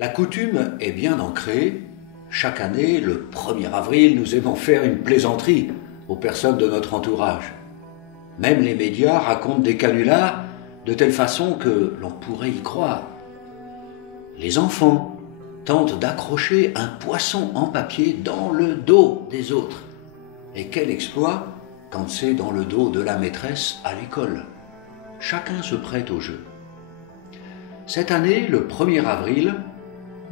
La coutume est bien ancrée. Chaque année, le 1er avril, nous aimons faire une plaisanterie aux personnes de notre entourage. Même les médias racontent des canulars de telle façon que l'on pourrait y croire. Les enfants tentent d'accrocher un poisson en papier dans le dos des autres. Et quel exploit quand c'est dans le dos de la maîtresse à l'école. Chacun se prête au jeu. Cette année, le 1er avril,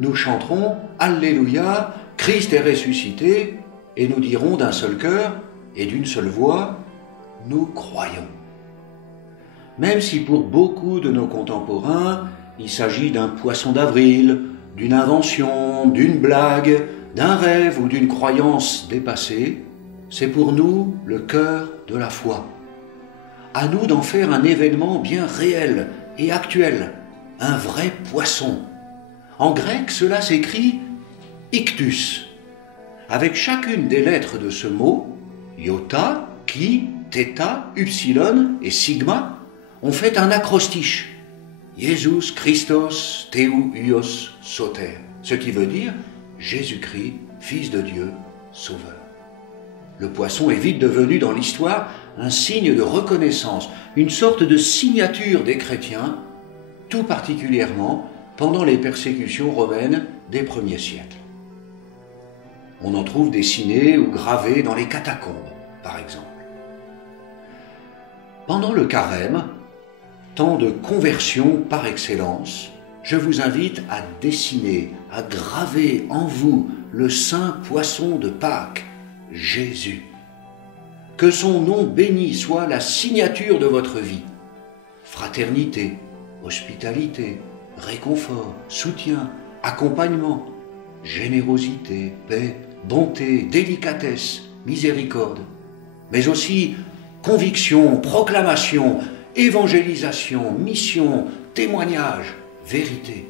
nous chanterons « Alléluia, Christ est ressuscité » et nous dirons d'un seul cœur et d'une seule voix « Nous croyons ». Même si pour beaucoup de nos contemporains, il s'agit d'un poisson d'avril, d'une invention, d'une blague, d'un rêve ou d'une croyance dépassée, c'est pour nous le cœur de la foi. À nous d'en faire un événement bien réel et actuel, un vrai poisson. En grec, cela s'écrit « ictus », avec chacune des lettres de ce mot, iota, chi, theta, upsilon et sigma, on fait un acrostiche. Jesus Christos Theu Huios Soter, ce qui veut dire Jésus-Christ, Fils de Dieu, Sauveur. Le poisson est vite devenu dans l'histoire un signe de reconnaissance, une sorte de signature des chrétiens, tout particulièrement pendant les persécutions romaines des premiers siècles. On en trouve dessinés ou gravés dans les catacombes, par exemple. Pendant le carême, temps de conversion par excellence, je vous invite à dessiner, à graver en vous le saint poisson de Pâques, Jésus. Que son nom béni soit la signature de votre vie. Fraternité, hospitalité, réconfort, soutien, accompagnement, générosité, paix, bonté, délicatesse, miséricorde, mais aussi conviction, proclamation, évangélisation, mission, témoignage, vérité,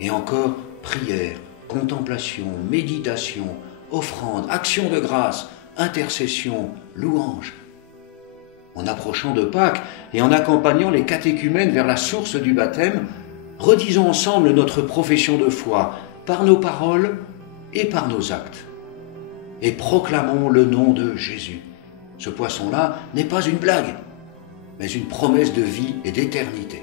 et encore prière, contemplation, méditation, offrande, action de grâce, intercession, louange. En approchant de Pâques et en accompagnant les catéchumènes vers la source du baptême, redisons ensemble notre profession de foi par nos paroles et par nos actes. Et proclamons le nom de Jésus. Ce poisson-là n'est pas une blague, mais une promesse de vie et d'éternité.